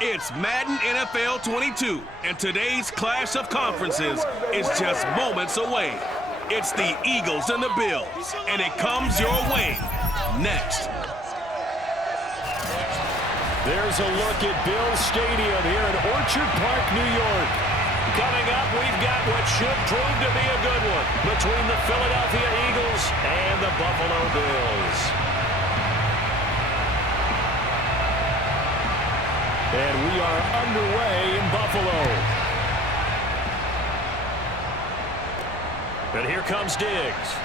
It's Madden NFL 22, and today's clash of conferences is just moments away. It's the Eagles and the Bills, and it comes your way next. There's a look at Bills Stadium here in Orchard Park, New York. Coming up, we've got what should prove to be a good one between the Philadelphia Eagles and the Buffalo Bills. And we are underway in Buffalo. And here comes Diggs.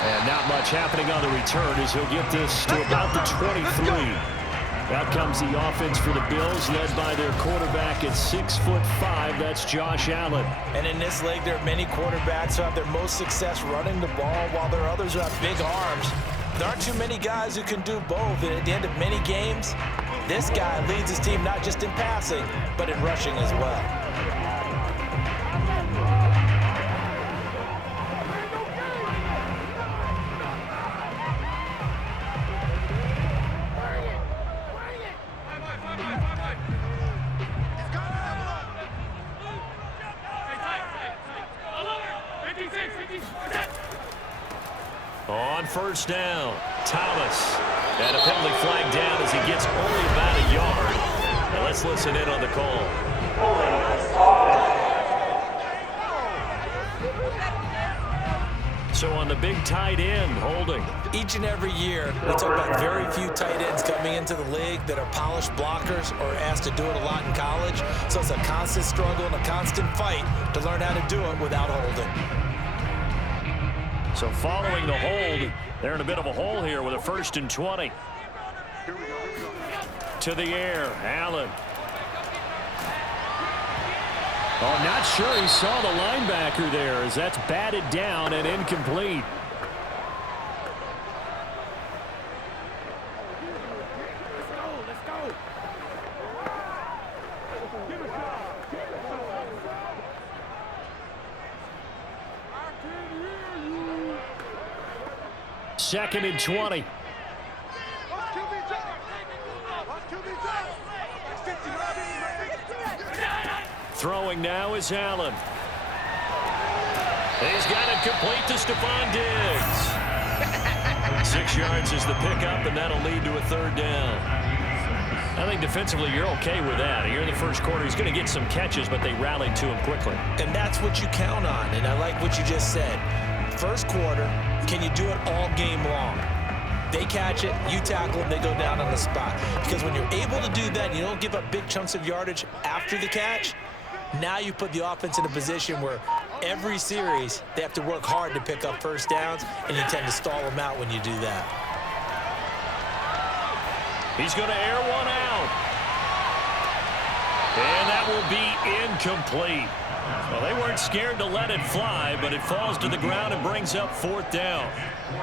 And not much happening on the return as he'll get this to about the 23. Out comes the offense for the Bills, led by their quarterback at 6'5". That's Josh Allen. And in this league, there are many quarterbacks who have their most success running the ball, while there are others who have big arms. There aren't too many guys who can do both. And at the end of many games, this guy leads his team not just in passing, but in rushing as well. On first down, Thomas. And a penalty flag down as he gets only about a yard. Now let's listen in on the call. So on the big tight end, holding. Each and every year, we talk about very few tight ends coming into the league that are polished blockers or asked to do it a lot in college. So it's a constant struggle and a constant fight to learn how to do it without holding. So following the hold, they're in a bit of a hole here with a 1st and 20. To the air, Allen. Oh, not sure he saw the linebacker there as that's batted down and incomplete. Second and 20. Throwing now is Allen. He's got it complete to Stephon Diggs. 6 yards is the pickup, and that'll lead to a 3rd down. I think defensively you're okay with that. Here in the first quarter, he's going to get some catches, but they rallied to him quickly. And that's what you count on, and I like what you just said. First quarter, can you do it all game long? They catch it, you tackle them, they go down on the spot. Because when you're able to do that, you don't give up big chunks of yardage after the catch, now you put the offense in a position where every series they have to work hard to pick up first downs, and you tend to stall them out when you do that. He's going to air one out. And that will be incomplete. Well, they weren't scared to let it fly, but it falls to the ground and brings up 4th down.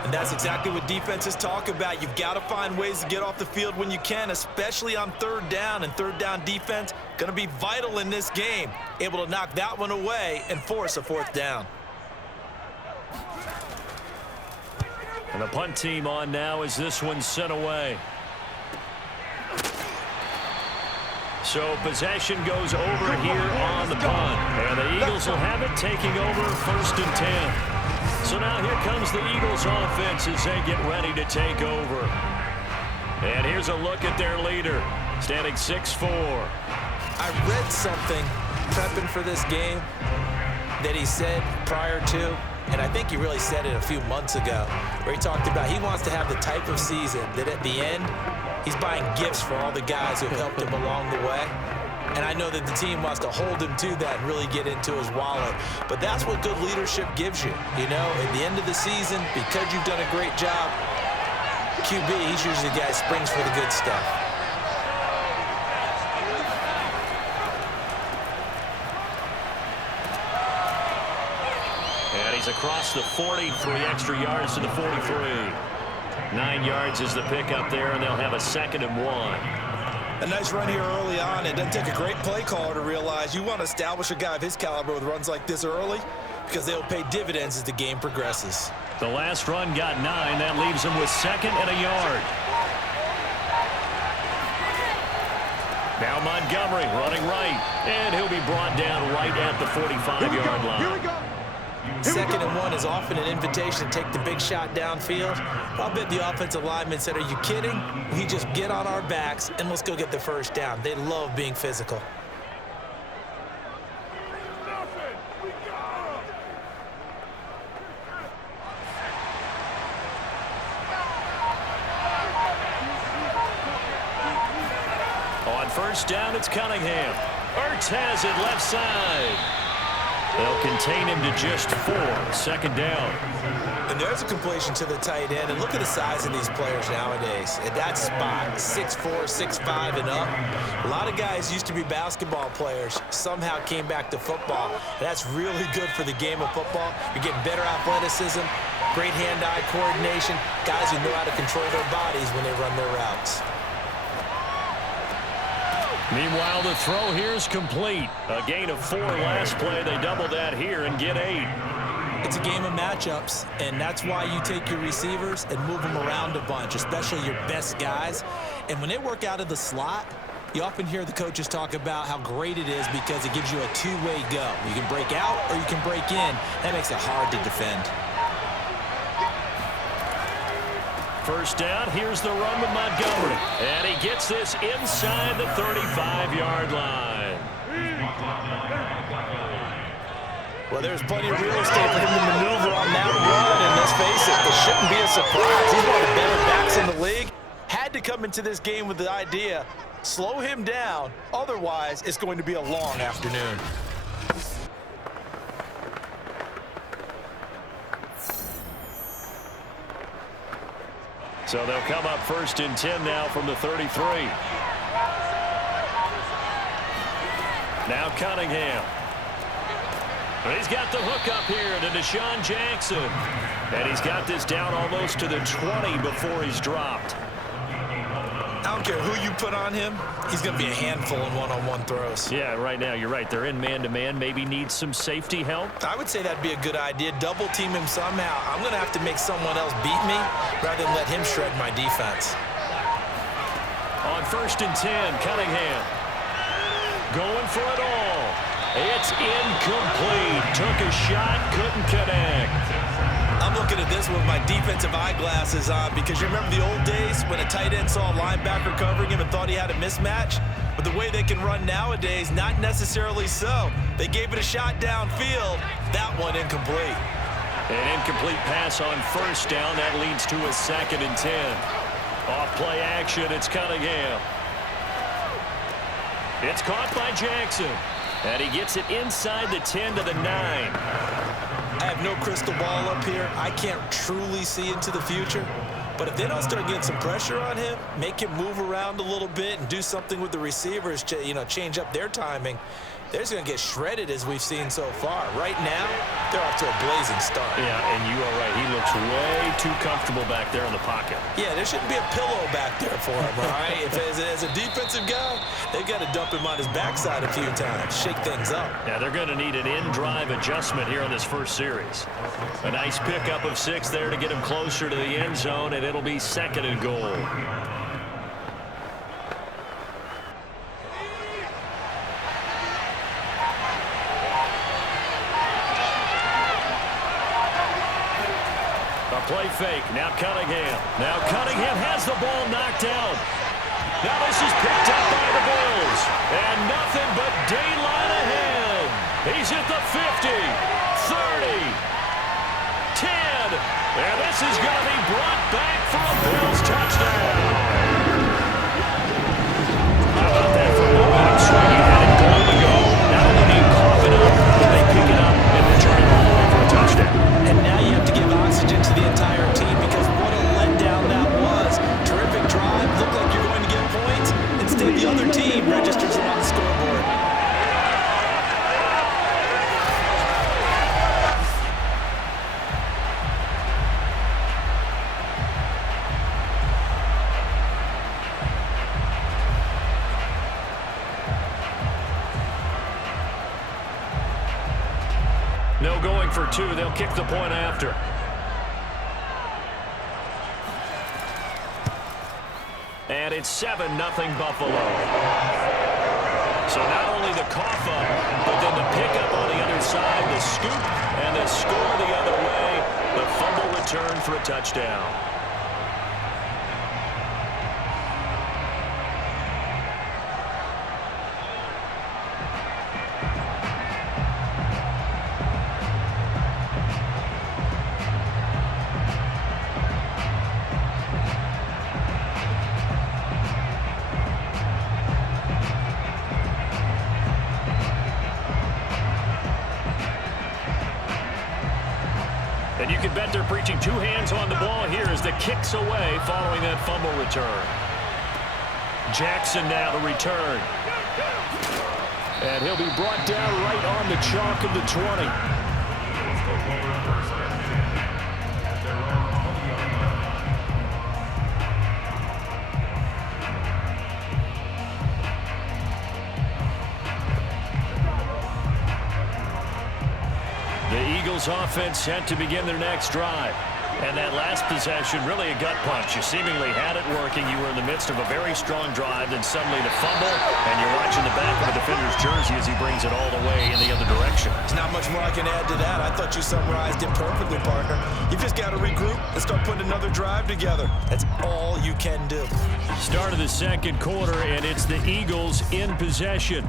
And that's exactly what defenses talk about. You've got to find ways to get off the field when you can, especially on 3rd down. And 3rd down defense going to be vital in this game. Able to knock that one away and force a 4th down. And the punt team on now as this one's sent away. So possession goes over here on the punt. And the Eagles will have it, taking over 1st and 10. So now here comes the Eagles offense as they get ready to take over. And here's a look at their leader, standing 6'4". I read something prepping for this game that he said prior to, and I think he really said it a few months ago, where he talked about he wants to have the type of season that at the end, he's buying gifts for all the guys who have helped him along the way. And I know that the team wants to hold him to that and really get into his wallet. But that's what good leadership gives you. You know, at the end of the season, because you've done a great job, QB, he's usually the guy who springs for the good stuff. And he's across the 40, 3 extra yards to the 43. 9 yards is the pickup there, and they'll have a 2nd and 1. A nice run here early on. It doesn't take a great play caller to realize you want to establish a guy of his caliber with runs like this early, because they'll pay dividends as the game progresses. The last run got 9. That leaves him with 2nd and a yard. Now Montgomery running right, and he'll be brought down right at the 45-yard line. Here we go. 2nd and 1 is often an invitation to take the big shot downfield. I'll bet the offensive lineman said, "Are you kidding? We just get on our backs and let's go get the first down." They love being physical. On first down, it's Cunningham. Ertz has it left side. They'll contain him to just 4. 2nd down. And there's a completion to the tight end. And look at the size of these players nowadays. At that spot, 6'4", 6'5", and up. A lot of guys used to be basketball players, somehow came back to football. And that's really good for the game of football. You're getting better athleticism, great hand-eye coordination, guys who know how to control their bodies when they run their routes. Meanwhile, the throw here is complete. A gain of 4 last play. They double that here and get 8. It's a game of matchups, and that's why you take your receivers and move them around a bunch, especially your best guys. And when they work out of the slot, you often hear the coaches talk about how great it is because it gives you a two-way go. You can break out or you can break in. That makes it hard to defend. First down, here's the run with Montgomery. And he gets this inside the 35-yard line. Well, there's plenty of real estate for him to maneuver on that run, and let's face it, it shouldn't be a surprise. He's one of the better backs in the league. Had to come into this game with the idea, slow him down, otherwise it's going to be a long afternoon. So they'll come up 1st and 10 now from the 33. Now Cunningham. And he's got the hook up here to Deshaun Jackson. And he's got this down almost to the 20 before he's dropped. I don't care who you put on him, he's going to be a handful in one-on-one throws. Yeah, right now, you're right. They're in man-to-man. Maybe needs some safety help. I would say that'd be a good idea. Double team him somehow. I'm going to have to make someone else beat me rather than let him shred my defense. On 1st and 10, Cunningham going for it all. It's incomplete. Took a shot, couldn't connect. I'm looking at this with my defensive eyeglasses on because you remember the old days when a tight end saw a linebacker covering him and thought he had a mismatch? But the way they can run nowadays, not necessarily so. They gave it a shot downfield. That one incomplete. An incomplete pass on first down. That leads to a 2nd and 10. Off play action, it's Cunningham. It's caught by Jackson. And he gets it inside the 10 to the 9. I have no crystal ball up here. I can't truly see into the future. But if they don't start getting some pressure on him, make him move around a little bit and do something with the receivers, change up their timing, they're just going to get shredded as we've seen so far. Right now, they're off to a blazing start. Yeah, and you are right. He looks way too comfortable back there in the pocket. Yeah, there shouldn't be a pillow back there for him, all right? As a defensive guy, they've got to dump him on his backside a few times, shake things up. Yeah, they're going to need an in-drive adjustment here on this first series. A nice pickup of 6 there to get him closer to the end zone, and it'll be 2nd and goal. Play fake. Now Cunningham. Now Cunningham has the ball knocked out. Now this is picked up by the Bills. And nothing but daylight ahead. He's at the 50, 30, 10. And this is going to be brought back for a Bills touchdown. How about that for a momentum swing? He had it goal to go. Not only do you cough it up, but they pick it up and return it all the way for a touchdown. And now you have to give oxygen to the entire team because what a letdown that was. Terrific drive. Looked like you're going to get points. Instead, the other team registers it on the scoreboard. No going for 2. They'll kick the point after. And and it's 7-0 Buffalo. So not only the cough up, but then the pickup on the other side, the scoop, and the score the other way, the fumble return for a touchdown. And you can bet they're preaching two hands on the ball here as the kick's away following that fumble return. Jackson now to return. And he'll be brought down right on the chalk of the 20. Eagles offense set to begin their next drive. And that last possession, really a gut punch. You seemingly had it working. You were in the midst of a very strong drive, then suddenly the fumble, and you're watching the back of a defender's jersey as he brings it all the way in the other direction. There's not much more I can add to that. I thought you summarized it perfectly, partner. You've just got to regroup and start putting another drive together. That's all you can do. Start of the second quarter, and it's the Eagles in possession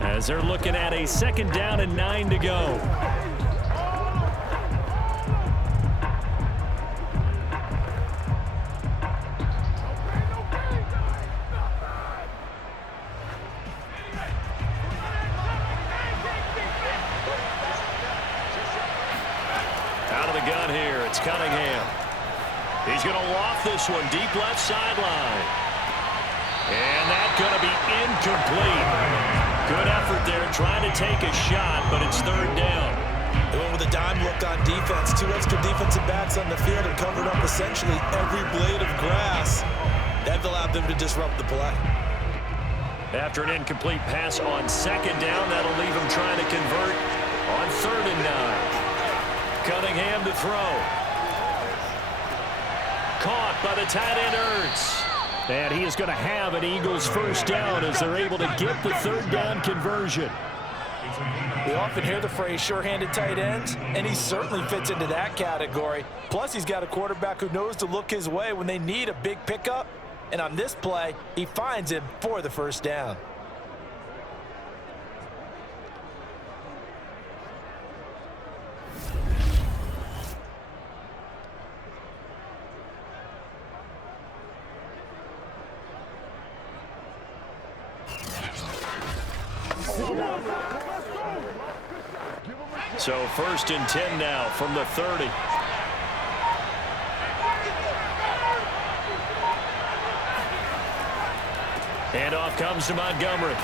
as they're looking at a 2nd down and 9 to go. Gun here. It's Cunningham. He's going to loft this one deep left sideline. And that's going to be incomplete. Good effort there trying to take a shot, but it's 3rd down. They went with a dime look on defense. 2 extra defensive backs on the field and covered up essentially every blade of grass. That allowed them to disrupt the play. After an incomplete pass on 2nd down, that'll leave them trying to convert on 3rd and 9. Cunningham to throw. Caught by the tight end Ertz. And he is going to have an Eagles 1st down as they're able to get the 3rd down conversion. We often hear the phrase sure-handed tight ends, and he certainly fits into that category. Plus, he's got a quarterback who knows to look his way when they need a big pickup. And on this play, he finds him for the 1st down. So 1st and 10 now from the 30. Handoff comes to Montgomery.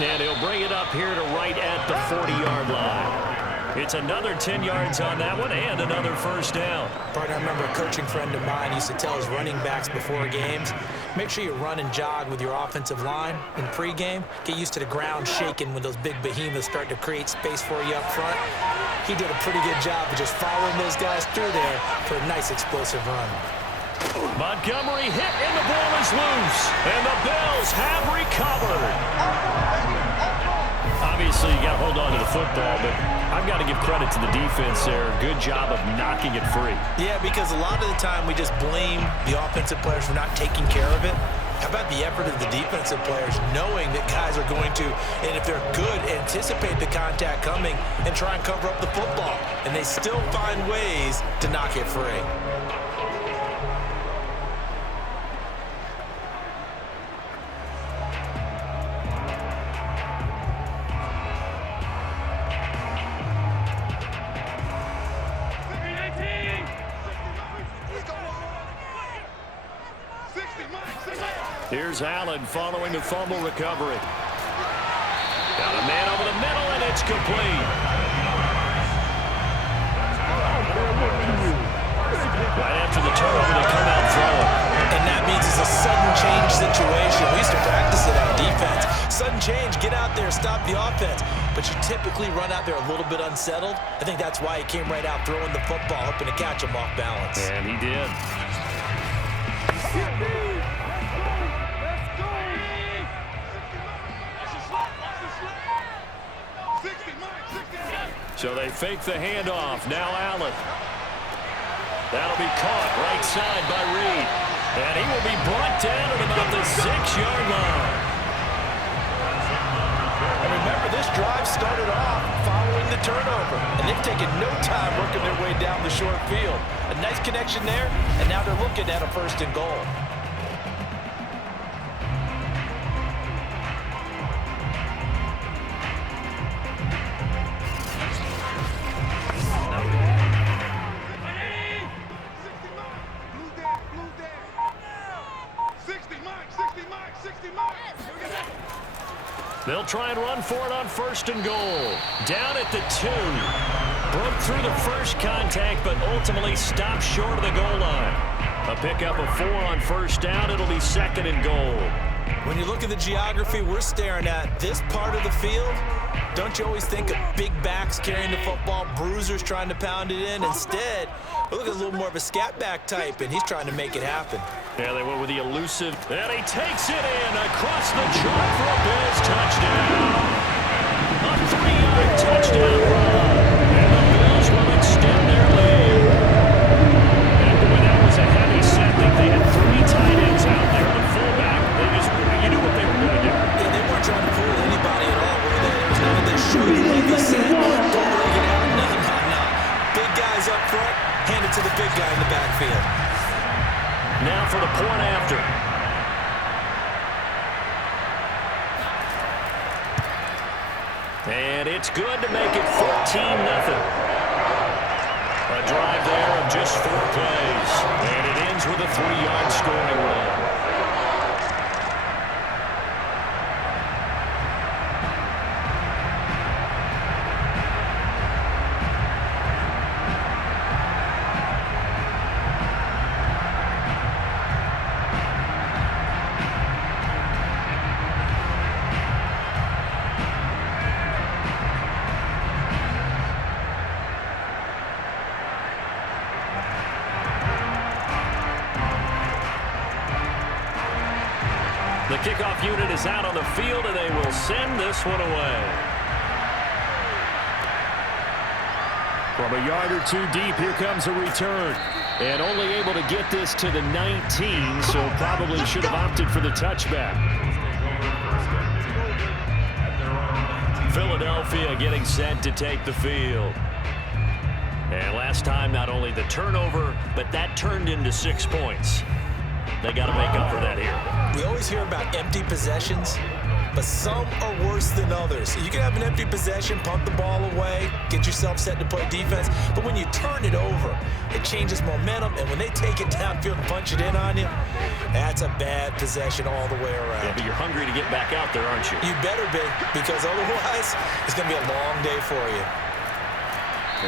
And he'll bring it up here to right at the 40-yard line. It's another 10 yards on that one and another 1st down. Partner, I remember a coaching friend of mine used to tell his running backs before games, make sure you run and jog with your offensive line in pregame. Get used to the ground shaking when those big behemoths start to create space for you up front. He did a pretty good job of just following those guys through there for a nice explosive run. Montgomery hit and the ball is loose. And the Bills have recovered. Obviously, you got to hold on to the football, but I've got to give credit to the defense there. Good job of knocking it free. Yeah, because a lot of the time we just blame the offensive players for not taking care of it. How about the effort of the defensive players knowing that guys are going to, and if they're good, anticipate the contact coming and try and cover up the football. And they still find ways to knock it free. Here's Allen following the fumble recovery. Got a man over the middle, and it's complete. Right after the turnover, they come out throwing. And that means it's a sudden change situation. We used to practice it on defense. Sudden change, get out there, stop the offense. But you typically run out there a little bit unsettled. I think that's why he came right out throwing the football, hoping to catch him off balance. And he did. So they fake the handoff. Now Allen. That'll be caught right side by Reed. And he will be brought down at about the 6-yard line. And remember, this drive started off following the turnover. And they've taken no time working their way down the short field. A nice connection there, and now they're looking at a 1st and goal. They'll try and run for it on 1st and goal. Down at the 2. Broke through the first contact, but ultimately stopped short of the goal line. A pickup of 4 on 1st down. It'll be 2nd and goal. When you look at the geography we're staring at, this part of the field, don't you always think of big backs carrying the football, bruisers trying to pound it in? Instead, we look at a little more of a scat back type, and he's trying to make it happen. Yeah, they went with the elusive, and he takes it in across the chalk for a Bills touchdown. A 3-yard touchdown run, and the Bills will extend their lead. And boy, that was a heavy set. I think they had 3 tight ends out there. The fullback, you knew what they were going to do. Yeah, they weren't trying to fool anybody at all, were they? There was none of this show you like you said. Don't break it out. No. Big guys up front, hand it to the big guy in the backfield. Now for the point after. And it's good to make it 14-0. A drive there of just 4 plays. And it ends with a 3-yard scoring run. The kickoff unit is out on the field, and they will send this one away. From a yard or 2 deep, here comes a return. And only able to get this to the 19, so probably should have opted for the touchback. Philadelphia getting set to take the field. And last time, not only the turnover, but that turned into 6 points. They got to make up for that here. We always hear about empty possessions, but some are worse than others. You can have an empty possession, punt the ball away, get yourself set to play defense, but when you turn it over, it changes momentum, and when they take it downfield and punch it in on you, that's a bad possession all the way around. Yeah, but you're hungry to get back out there, aren't you? You better be, because otherwise, it's going to be a long day for you.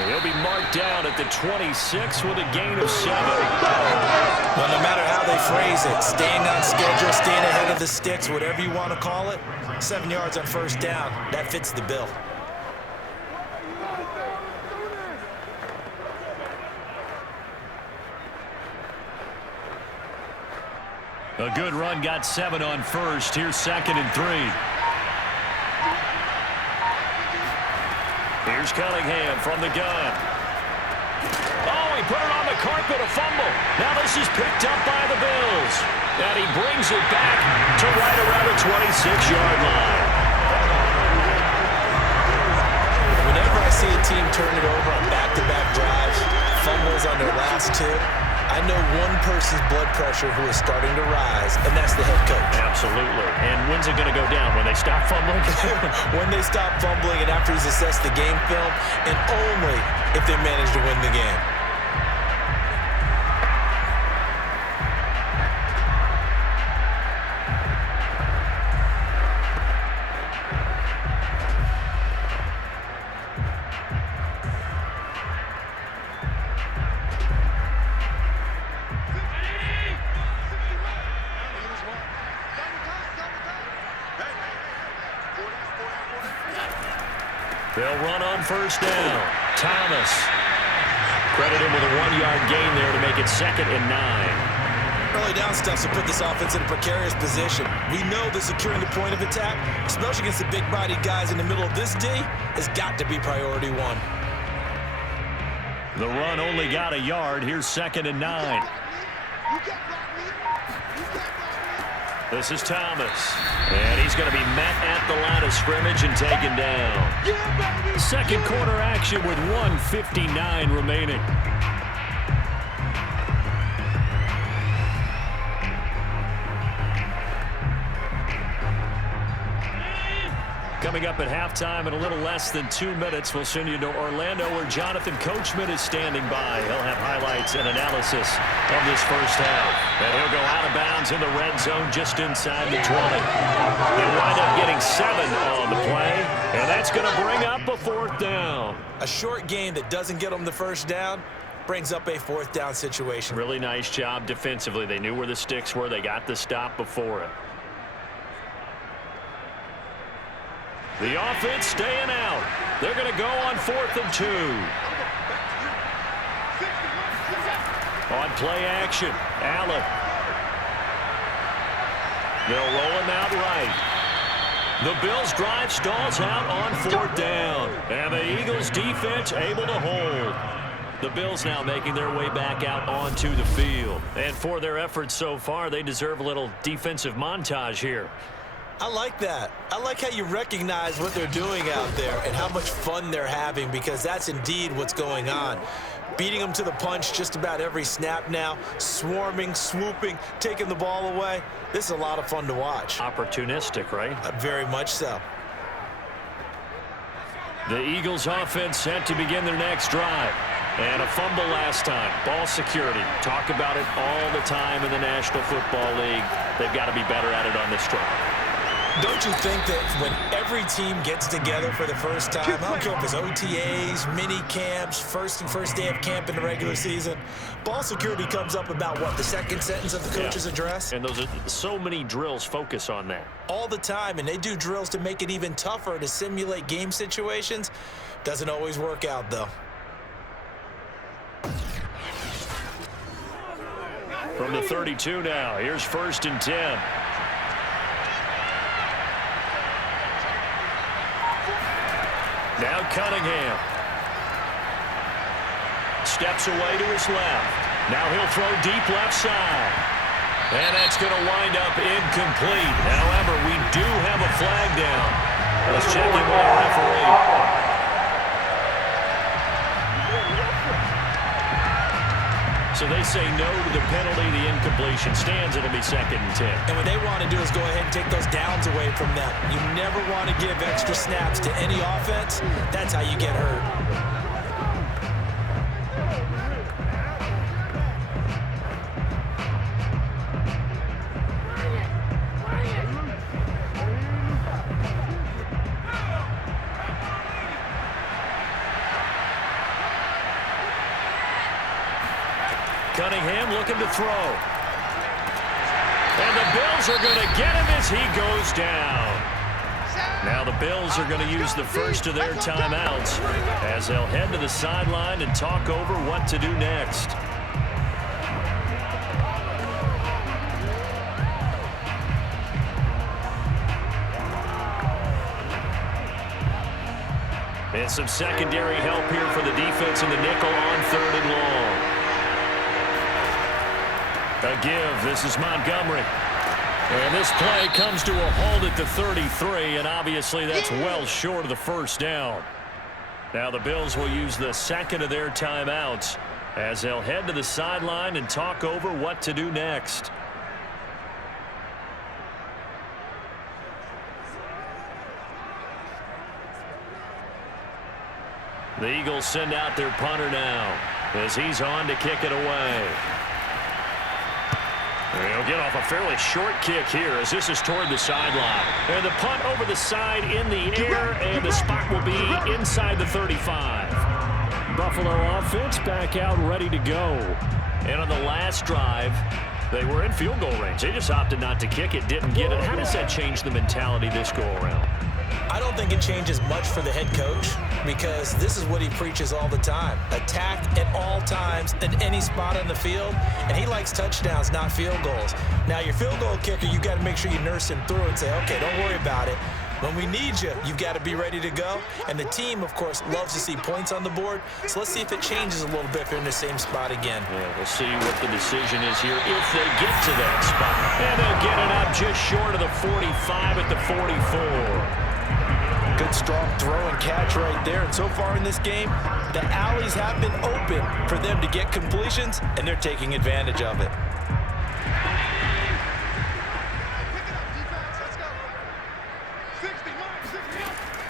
He'll be marked down at the 26 with a gain of 7. Well, no matter how they phrase it, staying on schedule, staying ahead of the sticks, whatever you want to call it, 7 yards on 1st down, that fits the bill. A good run got 7 on 1st. Here's 2nd and 3. Here's Cunningham from the gun. Oh, he put it on the carpet, a fumble. Now this is picked up by the Bills. And he brings it back to right around the 26-yard line. Whenever I see a team turn it over on back-to-back drives, fumbles on their last 2, I know one person's blood pressure who is starting to rise, and that's the head coach. Absolutely. And when's it going to go down? When they stop fumbling? When they stop fumbling and after he's assessed the game film, and only if they manage to win the game. They'll run on 1st down. Thomas. Credit him with a 1-yard gain there to make it 2nd and 9. Early down stuff to put this offense in a precarious position. We know that securing the point of attack, especially against the big-bodied guys in the middle of this D, has got to be priority 1. The run only got a yard. Here's 2nd and 9. This is Thomas. And he's going to be met at the line of scrimmage and taken down. Second quarter action with 1:59 remaining. Coming up at halftime in a little less than 2 minutes, we'll send you to Orlando where Jonathan Coachman is standing by. He'll have highlights and analysis of this first half. And he'll go out of bounds in the red zone just inside the 20. He'll wind up getting 7 on the play, and that's going to bring up a 4th down. A short gain that doesn't get them the first down brings up a 4th down situation. Really nice job defensively. They knew where the sticks were. They got the stop before it. The offense staying out. They're going to go on 4th and 2. On play action, Allen. They'll roll him out right. The Bills drive stalls out on 4th down. And the Eagles defense able to hold. The Bills now making their way back out onto the field. And for their efforts so far, they deserve a little defensive montage here. I like that. I like how you recognize what they're doing out there and how much fun they're having, because that's indeed what's going on. Beating them to the punch just about every snap now, swarming, swooping, taking the ball away. This is a lot of fun to watch. Opportunistic, right? Very much so. The Eagles offense set to begin their next drive. And a fumble last time. Ball security. Talk about it all the time in the National Football League. They've got to be better at it on this drive. Don't you think that when every team gets together for the first time, I don't care if it's OTAs, mini camps, first day of camp in the regular season, ball security comes up about, what, the second sentence of the coach's address? And those are so many drills focus on that. All the time, and they do drills to make it even tougher to simulate game situations. Doesn't always work out, though. From the 32 now, here's 1st and 10. Now Cunningham. Steps away to his left. Now he'll throw deep left side. And that's going to wind up incomplete. However, we do have a flag down. Let's check in with the referee. So they say no to the penalty. The incompletion stands. It'll be 2nd and 10. And what they want to do is go ahead and take those downs away from them. You never want to give extra snaps to any offense. That's how you get hurt. Cunningham looking to throw. And the Bills are going to get him as he goes down. Now the Bills are going to use the first of their timeouts as they'll head to the sideline and talk over what to do next. And some secondary help here for the defense in the nickel on 3rd and long. A give. This is Montgomery. And this play comes to a halt at the 33, and obviously that's well short of the first down. Now the Bills will use the second of their timeouts as they'll head to the sideline and talk over what to do next. The Eagles send out their punter now as he's on to kick it away. He'll get off a fairly short kick here as this is toward the sideline. And the punt over the side in the air, and the spot will be inside the 35. Buffalo offense back out ready to go. And on the last drive, they were in field goal range. They just opted not to kick it, didn't get it. How does that change the mentality this go around? I don't think it changes much for the head coach, because this is what he preaches all the time. Attack at all times in any spot on the field, and he likes touchdowns, not field goals. Now, your field goal kicker, you got to make sure you nurse him through and say, okay, don't worry about it. When we need you, you've got to be ready to go. And the team, of course, loves to see points on the board. So let's see if it changes a little bit if they're in the same spot again. Yeah, we'll see what the decision is here if they get to that spot. And they'll get it up just short of the 45 at the 44. Good, strong throw and catch right there. And so far in this game, the alleys have been open for them to get completions, and they're taking advantage of it.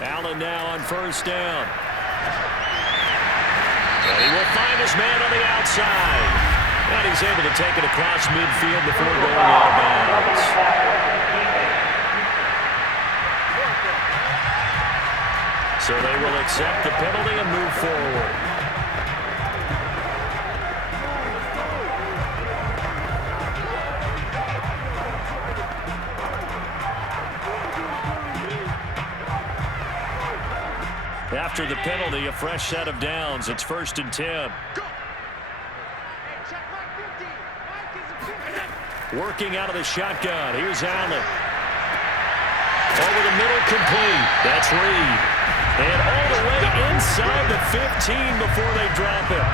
Allen now on first down. And he will find his man on the outside. And he's able to take it across midfield before going out of bounds. So they will accept the penalty and move forward. After the penalty, a fresh set of downs. It's 1st and 10. Working out of the shotgun. Here's Allen. Over the middle, complete. That's Reed. And all the way inside the 15 before they drop it.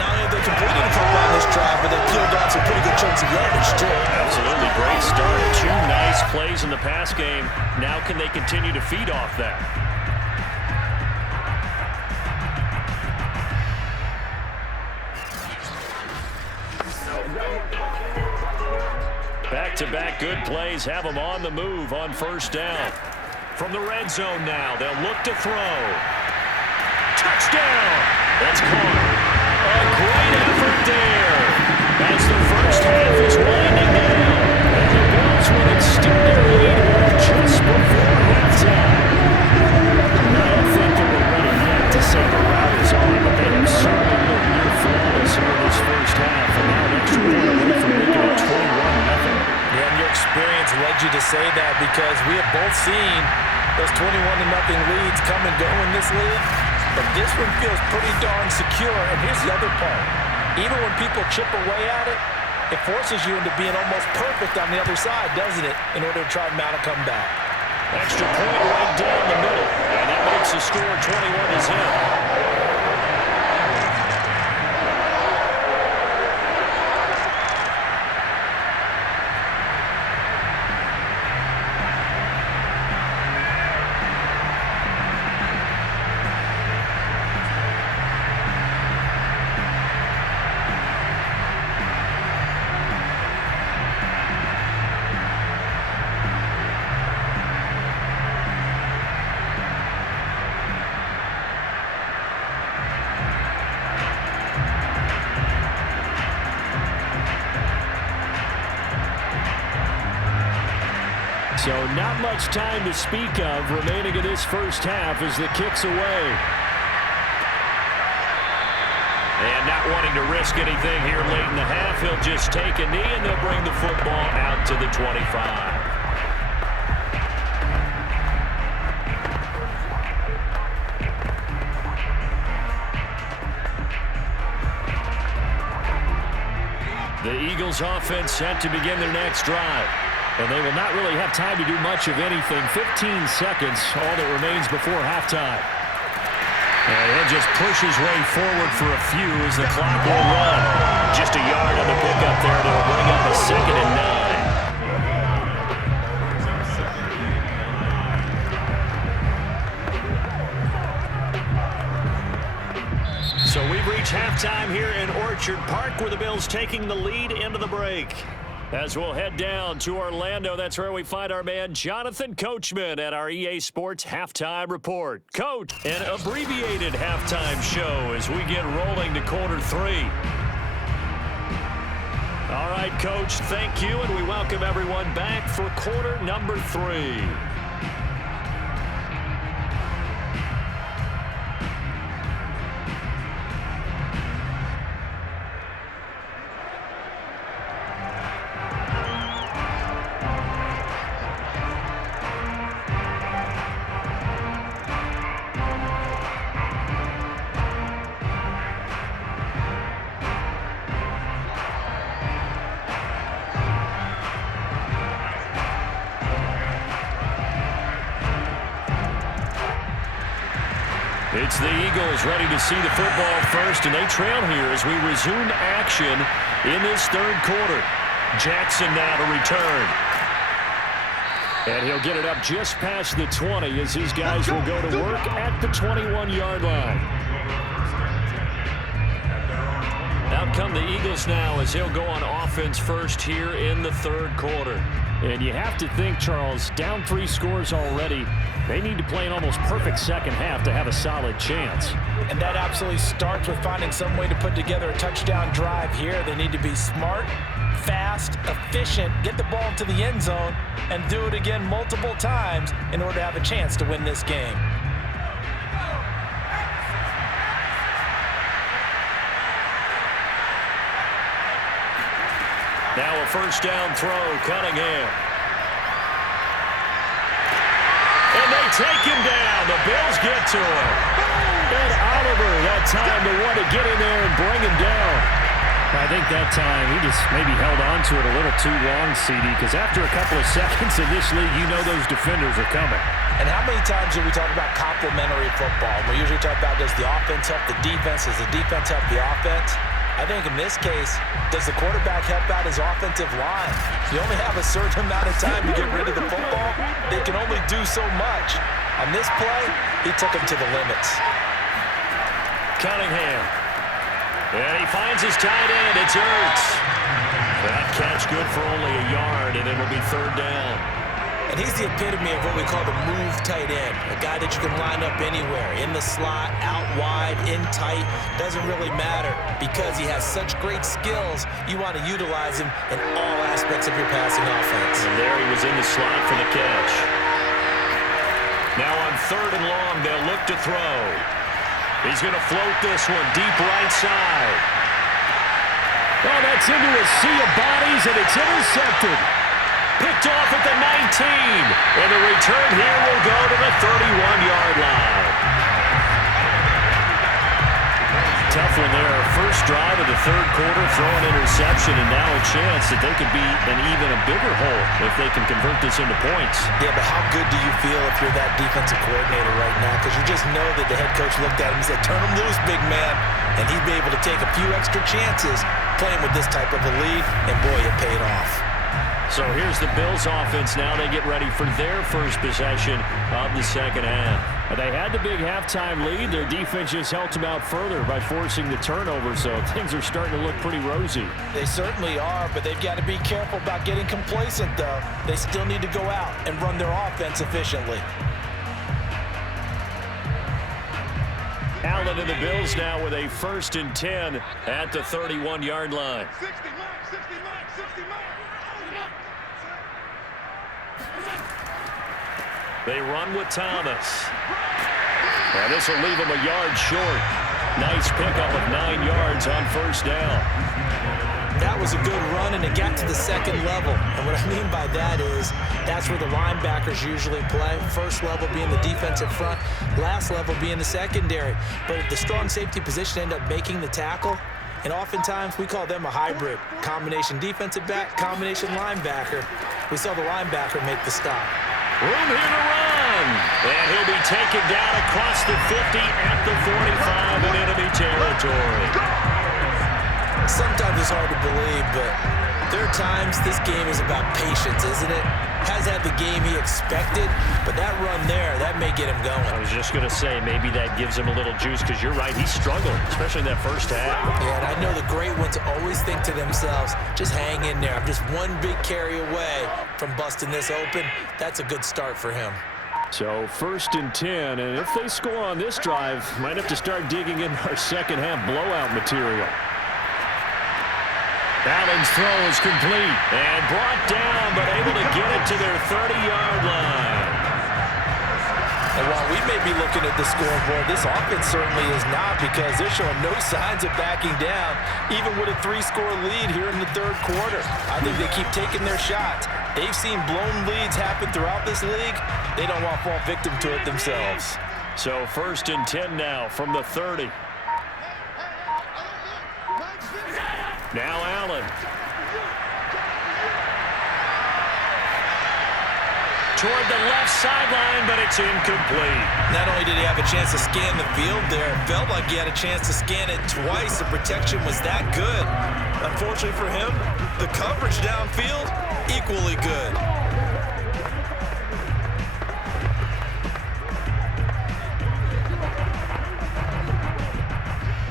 Not only have they completed a couple on this drive, but they peeled out some pretty good chunks of yardage, too. Absolutely great start. 2 nice plays in the pass game. Now can they continue to feed off that? Back-to-back good plays have them on the move on first down. From the red zone now, they'll look to throw. Touchdown! That's caught. A great effort there as the first half is winding down. And the Bills will extend their lead just before halftime. I don't think that we're ready yet to say the route is on, but they have certainly looked near flawless here in this first half. And now an extra point away from making it 21-0. Yeah, and your experience led you to say that because we have both seen those 21-0 leads come and go in this league. But this one feels pretty darn secure. And here's the other part. Even when people chip away at it, it forces you into being almost perfect on the other side, doesn't it, in order to try and mount a comeback. Extra point right down the middle. And that makes the score 21-0. So not much time to speak of remaining in this first half as the kick's away. And not wanting to risk anything here late in the half, he'll just take a knee and they'll bring the football out to the 25. The Eagles offense set to begin their next drive. And they will not really have time to do much of anything. 15 seconds, all that remains before halftime. And he'll just push his way forward for a few as the clock will run. Just a yard on the pickup there, and it'll bring up a 2nd and 9. So we've reached halftime here in Orchard Park, where the Bills taking the lead into the break. As we'll head down to Orlando, that's where we find our man Jonathan Coachman at our EA Sports Halftime Report. Coach, an abbreviated halftime show as we get rolling to quarter 3. All right, Coach, thank you, and we welcome everyone back for quarter number 3. It's the Eagles ready to see the football first, and they trail here as we resume action in this third quarter. Jackson now to return. And he'll get it up just past the 20 as his guys will go to work at the 21-yard line. Out come the Eagles now as they'll go on offense first here in the third quarter. And you have to think, Charles, down 3 scores already. They need to play an almost perfect second half to have a solid chance. And that absolutely starts with finding some way to put together a touchdown drive here. They need to be smart, fast, efficient, get the ball to the end zone, and do it again multiple times in order to have a chance to win this game. Now a first down throw, Cunningham. And they take him down. The Bills get to him. And Oliver that time to want to get in there and bring him down. I think that time he just maybe held on to it a little too long, CD, because after a couple of seconds in this league, you know those defenders are coming. And how many times do we talk about complementary football? We usually talk about, does the offense help the defense? Does the defense help the offense? I think in this case, does the quarterback help out his offensive line? You only have a certain amount of time to get rid of the football. They can only do so much. On this play, he took him to the limits. Cunningham. And he finds his tight end. It's Ertz. That catch good for only a yard, and it'll be third down. And he's the epitome of what we call the move tight end, a guy that you can line up anywhere, in the slot, out wide, in tight, doesn't really matter because he has such great skills. You want to utilize him in all aspects of your passing offense. And there he was in the slot for the catch. Now on third and long, they'll look to throw. He's going to float this one deep right side. Oh, that's into a sea of bodies, and it's intercepted. Picked off at the 19. And the return here will go to the 31-yard line. Tough one there. First drive of the third quarter, throw an interception, and now a chance that they could be in even a bigger hole if they can convert this into points. Yeah, but how good do you feel if you're that defensive coordinator right now? Because you just know that the head coach looked at him and said, turn him loose, big man. And he'd be able to take a few extra chances playing with this type of a lead, and boy, it paid off. So here's the Bills offense now. They get ready for their first possession of the second half. They had the big halftime lead. Their defense just helped them out further by forcing the turnover, so things are starting to look pretty rosy. They certainly are, but they've got to be careful about getting complacent, though. They still need to go out and run their offense efficiently. Allen and the Bills now with a 1st and 10 at the 31-yard line. 60 miles. They run with Thomas. Now this will leave him a yard short. Nice pickup of 9 yards on first down. That was a good run, and it got to the second level. And what I mean by that is that's where the linebackers usually play. First level being the defensive front, last level being the secondary. But if the strong safety position end up making the tackle, and oftentimes we call them a hybrid. Combination defensive back, combination linebacker. We saw the linebacker make the stop. Room here to run. And he'll be taken down across the 50 at the 45 in enemy territory. Sometimes it's hard to believe, but there are times this game is about patience, isn't it? Has had the game he expected, but that run there, that may get him going. I was just going to say, maybe that gives him a little juice, because you're right, he struggled, especially in that first half. Yeah, and I know the great ones always think to themselves, just hang in there. I'm just one big carry away from busting this open. That's a good start for him. So 1st and 10, and if they score on this drive, might have to start digging in our second half blowout material. Allen's throw is complete and brought down, but able to get it to their 30-yard line. And while we may be looking at the scoreboard, this offense certainly is not, because they're showing no signs of backing down, even with a 3-score lead here in the third quarter. I think they keep taking their shots. They've seen blown leads happen throughout this league. They don't want to fall victim to it themselves. So 1st and 10 now from the 30. Now Allen. toward the left sideline, but it's incomplete. Not only did he have a chance to scan the field there, it felt like he had a chance to scan it twice. The protection was that good. Unfortunately for him, the coverage downfield, equally good.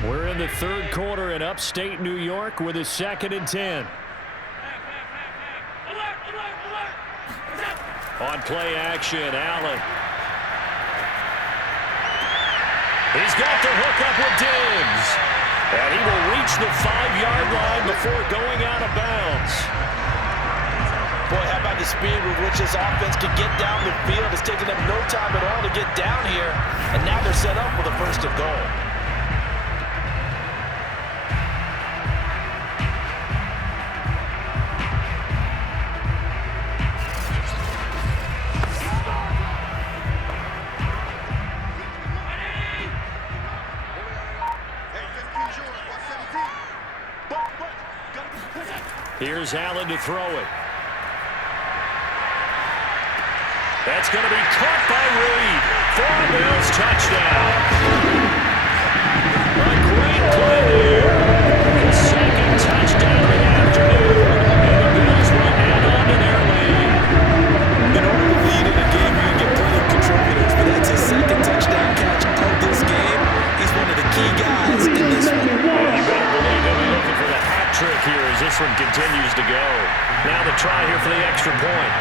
We're in the third quarter in upstate New York with a 2nd and 10. On play action, Allen. He's got the hook up with Diggs. And he will reach the 5-yard line before going out of bounds. Boy, how about the speed with which this offense can get down the field? It's taken them no time at all to get down here. And now they're set up with a 1st and goal. Here's Allen to throw it. That's going to be caught by Reed for a Bills touchdown. A great play there. The 2nd touchdown of the afternoon. And the Bills will add on to their lead. In order to lead in a game, you get plenty of contributors, but that's his 2nd touchdown catch of this game. He's one of the key guys in this one. Well, you better believe they'll be looking for the hat trick here as this one continues to go. Now the try here for the extra point.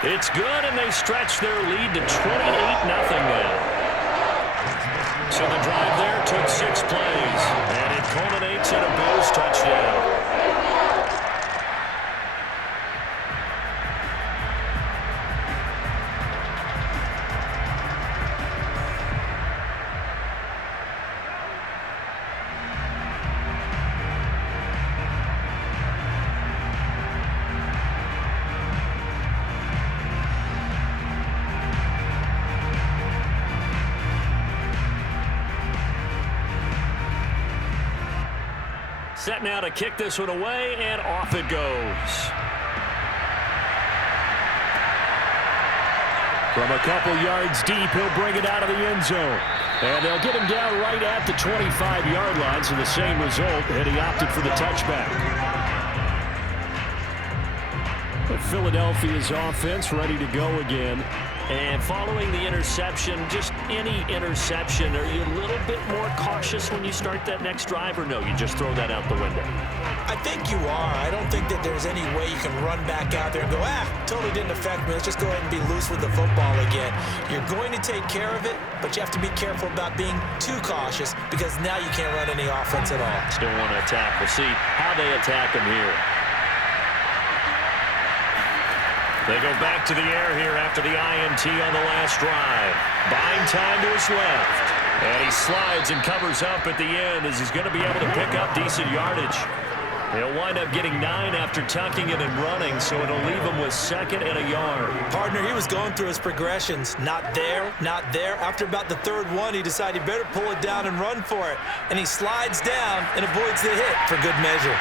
It's good, and they stretch their lead to 28-0 now. So the drive there took 6 plays, and it culminates in a Bills touchdown. Set now to kick this one away, and off it goes. From a couple yards deep, he'll bring it out of the end zone. And they'll get him down right at the 25-yard line, so the same result, and he opted for the touchback. Philadelphia's offense ready to go again. And following the interception, just any interception, are you a little bit more cautious when you start that next drive, or no, you just throw that out the window? I think you are. I don't think that there's any way you can run back out there and go, totally didn't affect me. Let's just go ahead and be loose with the football again. You're going to take care of it, but you have to be careful about being too cautious because now you can't run any offense at all. Still want to attack. We'll see how they attack him here. They go back to the air here after the INT on the last drive. Buying time to his left. And he slides and covers up at the end as he's going to be able to pick up decent yardage. He'll wind up getting 9 after tucking it and running, so it'll leave him with 2nd and a yard. Partner, he was going through his progressions. Not there, not there. After about the 3rd one, he decided he better pull it down and run for it. And he slides down and avoids the hit for good measure.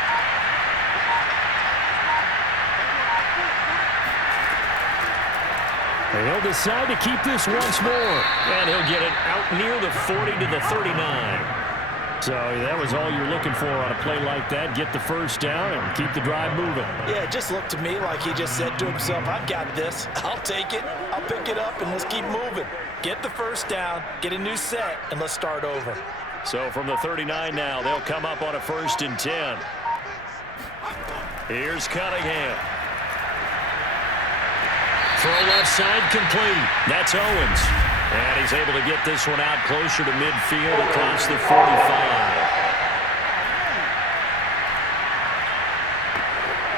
He'll decide to keep this once more. And he'll get it out near the 40 to the 39. So that was all you're looking for on a play like that. Get the 1st down and keep the drive moving. Yeah, it just looked to me like he just said to himself, I've got this. I'll take it. I'll pick it up, and let's keep moving. Get the 1st down, get a new set, and let's start over. So from the 39 now, they'll come up on a 1st and 10. Here's Cunningham. Throw left side complete. That's Owens. And he's able to get this one out closer to midfield across the 45.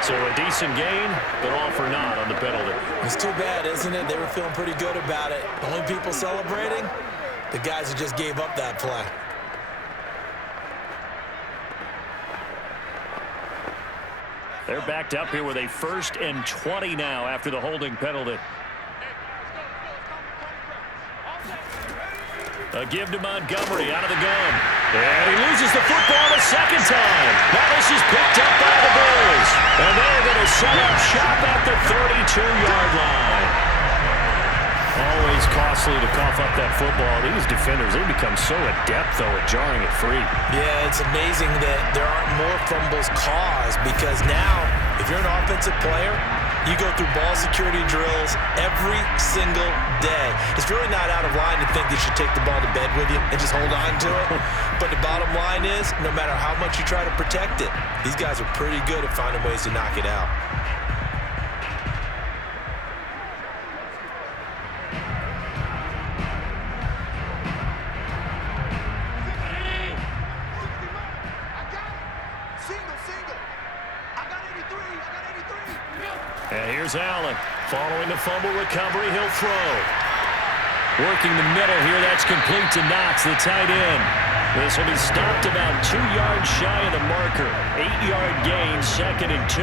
So a decent gain, but all for naught on the penalty. It's too bad, isn't it? They were feeling pretty good about it. The only people celebrating, the guys who just gave up that play. They're backed up here with a 1st and 20 now after the holding penalty. A give to Montgomery out of the gun. And he loses the football a 2nd time. Now this is picked up by the Bills. 2-yard line. Always costly to cough up that football. These defenders, they become so adept, though, at jarring it free. Yeah, it's amazing that there aren't more fumbles caused because now, if you're an offensive player, you go through ball security drills every single day. It's really not out of line to think you should take the ball to bed with you and just hold on to it. But the bottom line is, no matter how much you try to protect it, these guys are pretty good at finding ways to knock it out. And here's Allen. Following the fumble recovery, he'll throw. Working the middle here, that's complete to Knox, the tight end. This will be stopped about 2 yards shy of the marker. 8-yard gain, 2nd and 2.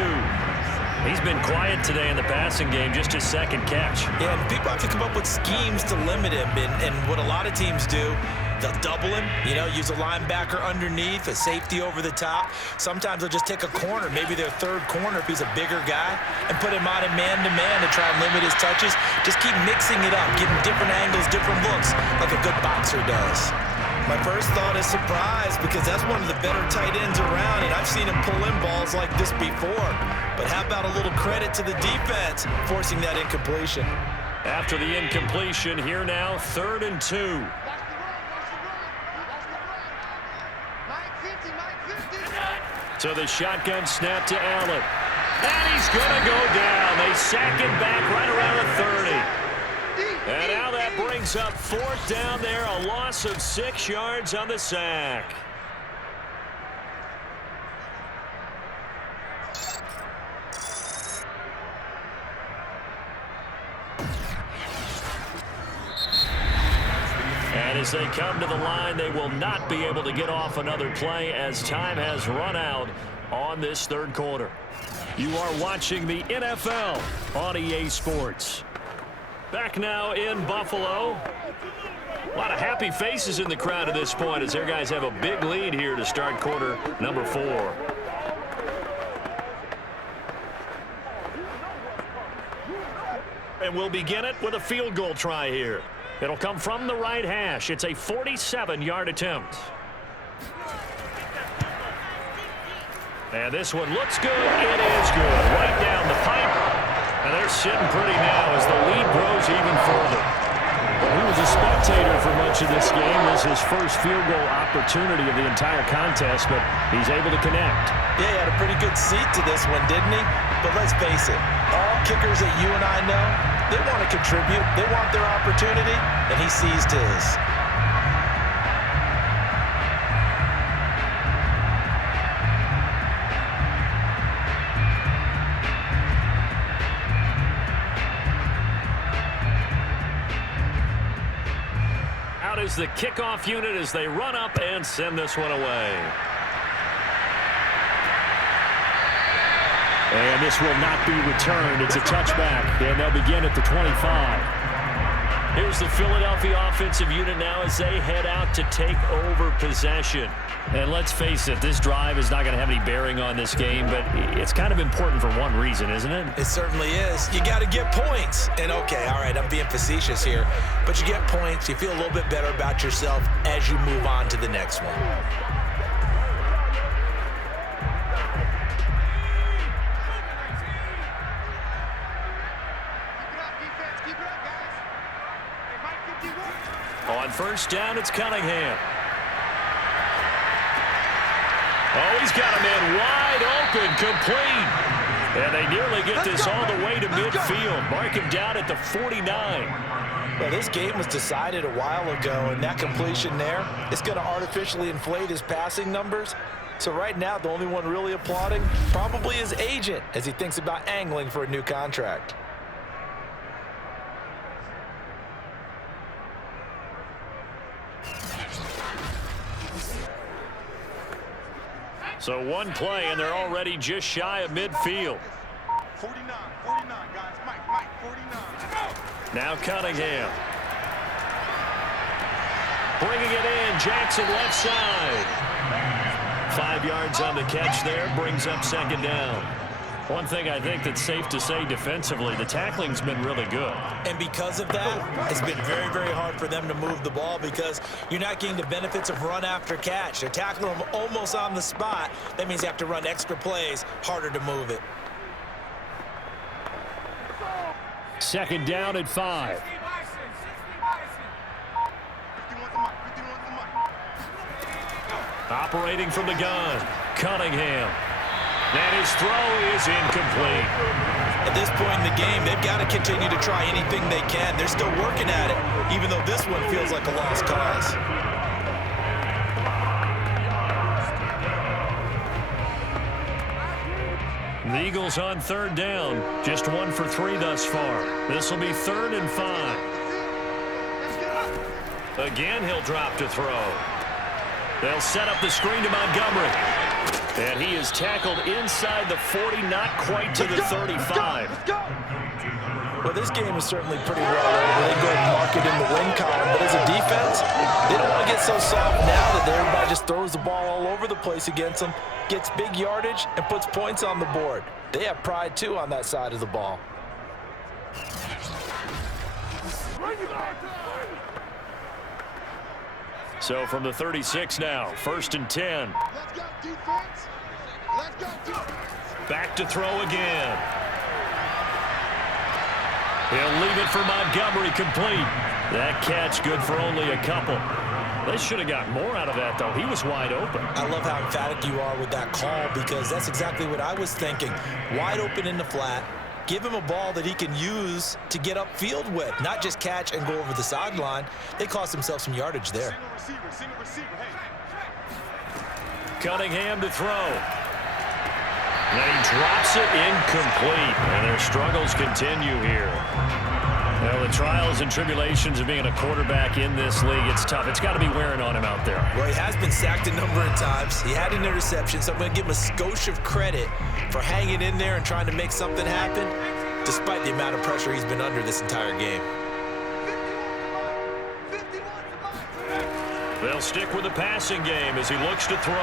He's been quiet today in the passing game, just his second catch. Yeah, and people have to come up with schemes to limit him. And what a lot of teams do, they'll double him, use a linebacker underneath, a safety over the top. Sometimes they'll just take a corner, maybe their third corner if he's a bigger guy, and put him on a man-to-man to try and limit his touches. Just keep mixing it up, getting different angles, different looks, like a good boxer does. My first thought is surprise because that's one of the better tight ends around, and I've seen him pull in balls like this before. But how about a little credit to the defense forcing that incompletion? After the incompletion, here now, 3rd and 2. So the shotgun snap to Allen. And he's going to go down. They sack him back right around the 30. And now that brings up 4th down there, a loss of 6 yards on the sack. And as they come to the line, they will not be able to get off another play as time has run out on this 3rd quarter. You are watching the NFL on EA Sports. Back now in Buffalo. A lot of happy faces in the crowd at this point as their guys have a big lead here to start quarter number 4. And we'll begin it with a field goal try here. It'll come from the right hash. It's a 47-yard attempt. And this one looks good. It is good. Right down the pipe. And they're sitting pretty now as the lead grows even further. He was a spectator for much of this game. This is his first field goal opportunity of the entire contest, but he's able to connect. Yeah, he had a pretty good seat to this one, didn't he? But let's face it, all kickers that you and I know, they want to contribute. They want their opportunity, and he seized his. Out is the kickoff unit as they run up and send this one away. And this will not be returned. It's a touchback, and they'll begin at the 25. Here's the Philadelphia offensive unit now as they head out to take over possession. And let's face it, this drive is not going to have any bearing on this game, but it's kind of important for one reason, isn't it? It certainly is. You got to get points. And okay, all right, I'm being facetious here, but you get points, you feel a little bit better about yourself as you move on to the next one. On 1st down, it's Cunningham. Oh, he's got him in wide open, complete. And they nearly get this all the way to midfield. Mark him down at the 49. Well, this game was decided a while ago, and that completion there is going to artificially inflate his passing numbers. So right now, the only one really applauding probably his agent as he thinks about angling for a new contract. So one play, and they're already just shy of midfield. 49, guys. Mike, 49. Now Cunningham. Bringing it in, Jackson left side. 5 yards on the catch there, brings up 2nd down. One thing I think that's safe to say defensively, the tackling's been really good. And because of that, it's been very, very hard for them to move the ball because you're not getting the benefits of run after catch. They're tackling them almost on the spot. That means you have to run extra plays, harder to move it. Second down at 5. Operating from the gun, Cunningham. And his throw is incomplete. At this point in the game, they've got to continue to try anything they can. They're still working at it, even though this one feels like a lost cause. The Eagles on third down, just 1 for 3 thus far. This will be 3rd and 5. Again, he'll drop to throw. They'll set up the screen to Montgomery. And he is tackled inside the 40, not quite to the 35. Well, this game is certainly pretty well over. They go ahead and mark it in the win column. But as a defense, they don't want to get so soft now that everybody just throws the ball all over the place against them, gets big yardage, and puts points on the board. They have pride, too, on that side of the ball. So from the 36 now, 1st and 10. Let's go, defense. Let's go, defense. Back to throw again. He'll leave it for Montgomery, complete. That catch good for only a couple. They should have got more out of that, though. He was wide open. I love how emphatic you are with that call because that's exactly what I was thinking. Wide open in the flat. Give him a ball that he can use to get upfield with, not just catch and go over the sideline. They cost themselves some yardage there. Single receiver, hey. Cunningham to throw. And he drops it incomplete. And their struggles continue here. Well, the trials and tribulations of being a quarterback in this league, it's tough. It's got to be wearing on him out there. Well, he has been sacked a number of times. He had an interception, so I'm going to give him a skosh of credit for hanging in there and trying to make something happen, despite the amount of pressure he's been under this entire game. They'll stick with the passing game as he looks to throw.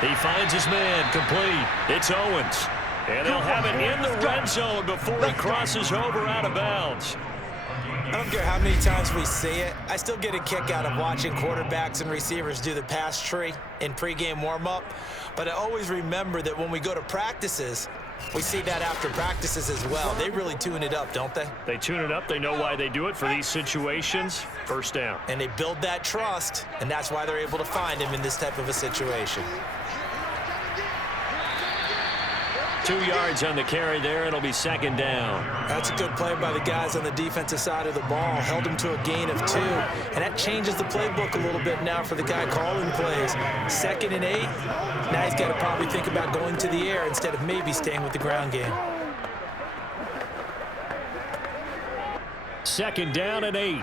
He finds his man, complete. It's Owens. And they'll have it in the red zone before he crosses over out of bounds. I don't care how many times we see it. I still get a kick out of watching quarterbacks and receivers do the pass tree in pregame warm-up. But I always remember that when we go to practices, we see that after practices as well. They really tune it up, don't they? They tune it up. They know why they do it for these situations. First down. And they build that trust, and that's why they're able to find him in this type of a situation. 2 yards on the carry there. It'll be 2nd down. That's a good play by the guys on the defensive side of the ball. Held him to a gain of 2. And that changes the playbook a little bit now for the guy calling plays. 2nd and 8. Now he's got to probably think about going to the air instead of maybe staying with the ground game. 2nd down and 8.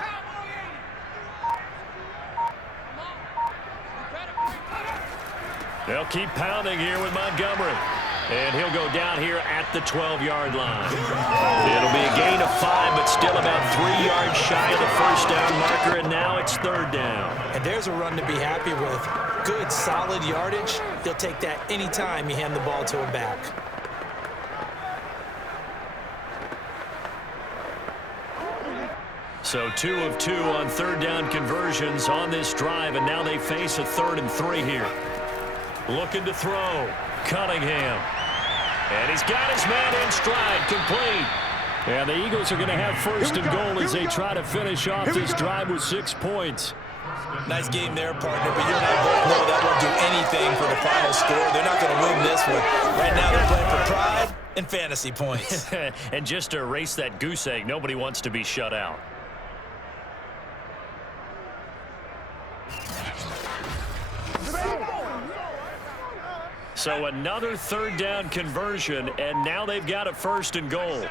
They'll keep pounding here with Montgomery. And he'll go down here at the 12-yard line. It'll be a gain of 5, but still about 3 yards shy of the first down marker, and now it's 3rd down. And there's a run to be happy with. Good, solid yardage. He'll take that anytime you hand the ball to him back. So 2 of 2 on 3rd down conversions on this drive, and now they face a 3rd and 3 here. Looking to throw. Cunningham. And he's got his man in stride, complete. And the Eagles are going to have 1st and goal as they try to finish off this drive with 6 points. Nice game there, partner, but you and I both know that won't do anything for the final score. They're not going to win this one. Right now they're playing for pride and fantasy points. And just to erase that goose egg, nobody wants to be shut out. So another 3rd down conversion, and now they've got a 1st and goal.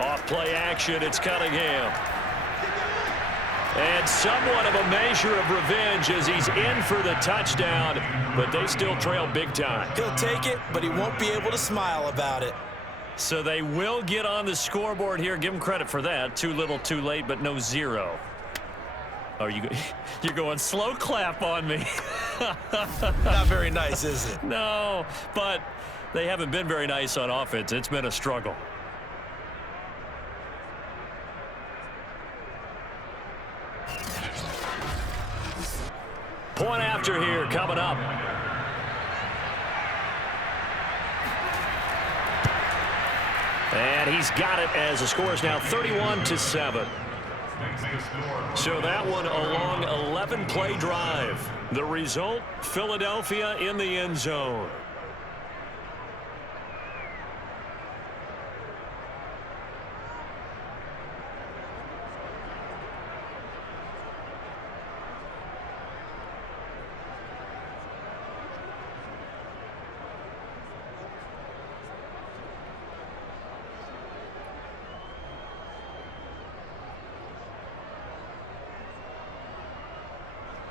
Off play action, it's Cunningham. And somewhat of a measure of revenge as he's in for the touchdown, but they still trail big time. He'll take it, but he won't be able to smile about it. So they will get on the scoreboard here. Give him credit for that. Too little, too late, but no 0. Are you? You're going slow clap on me. Not very nice, is it? No, but they haven't been very nice on offense. It's been a struggle. Point after here coming up. And he's got it as the score is now 31-7. So that one a long 11-play drive. The result, Philadelphia in the end zone.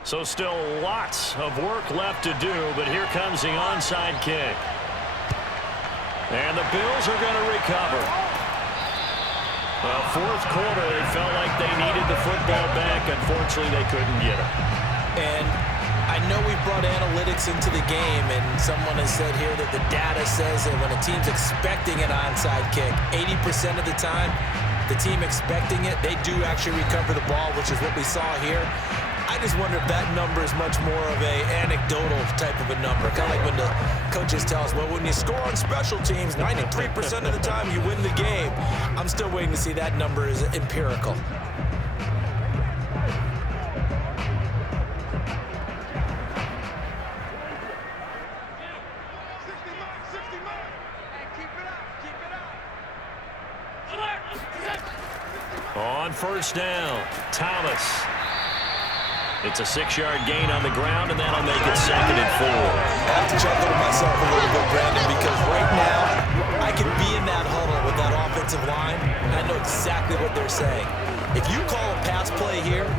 So still lots of work left to do, but here comes the onside kick. And the Bills are going to recover. Well, fourth quarter, they felt like they needed the football back. Unfortunately, they couldn't get it. And I know we brought analytics into the game, and someone has said here that the data says that when a team's expecting an onside kick, 80% of the time, the team expecting it, they do actually recover the ball, which is what we saw here. I just wonder if that number is much more of a anecdotal type of a number. Kind of like when the coaches tell us, well, when you score on special teams, 93% of the time you win the game. I'm still waiting to see that number is empirical. On first down, Thomas. It's a 6-yard gain on the ground, and that'll make it 2nd and 4. I have to chuckle to myself a little bit, Brandon, because right now I could be in that huddle with that offensive line, and I know exactly what they're saying. If you call a pass play here,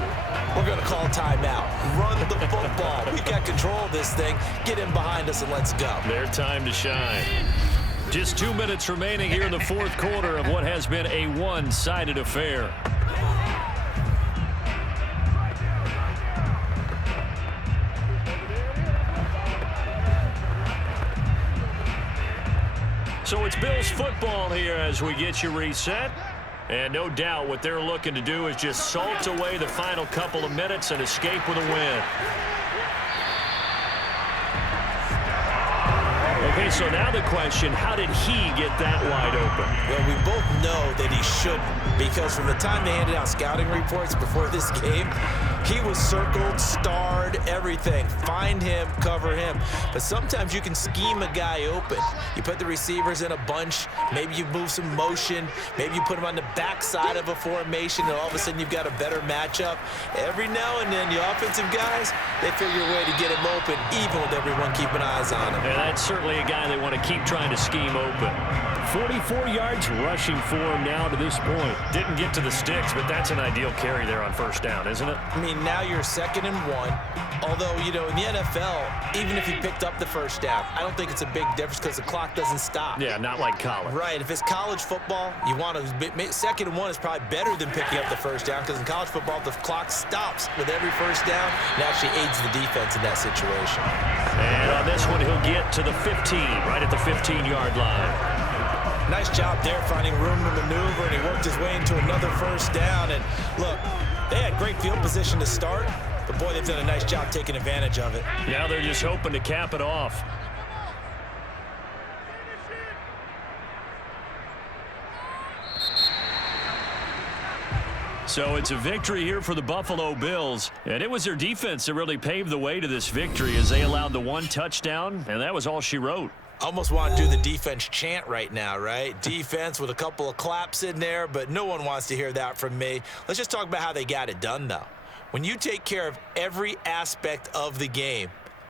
we're going to call timeout. Run the football. We've got control of this thing. Get in behind us and let's go. Their time to shine. Just 2 minutes remaining here in the fourth quarter of what has been a one-sided affair. So it's Bills football here as we get you reset. And no doubt what they're looking to do is just salt away the final couple of minutes and escape with a win. Okay, so now the question, how did he get that wide open? Well, we both know that he shouldn't, because from the time they handed out scouting reports before this game, he was circled, starred, everything. Find him, cover him. But sometimes you can scheme a guy open. You put the receivers in a bunch. Maybe you move some motion. Maybe you put him on the backside of a formation, and all of a sudden you've got a better matchup. Every now and then, the offensive guys, they figure a way to get him open, even with everyone keeping eyes on him. And that's certainly a guy they want to keep trying to scheme open. 44 yards rushing for him now to this point. Didn't get to the sticks, but that's an ideal carry there on first down, isn't it? I mean, now you're 2nd and 1. Although, you know, in the NFL, even if you picked up the first down, I don't think it's a big difference because the clock doesn't stop. Yeah, not like college. Right. If it's college football, you want to 2nd and 1 is probably better than picking up the first down, because in college football, the clock stops with every first down and actually aids the defense in that situation. And on this one, he'll get to the 15, right at the 15-yard line. Nice job there finding room to maneuver, and he worked his way into another first down. And look, they had great field position to start, but boy, they've done a nice job taking advantage of it. Now they're just hoping to cap it off. So it's a victory here for the Buffalo Bills, and it was their defense that really paved the way to this victory as they allowed the 1 touchdown, and that was all she wrote. Almost want to do the defense chant right now, right? Defense with a couple of claps in there, but no one wants to hear that from me. Let's just talk about how they got it done, though. When you take care of every aspect of the game,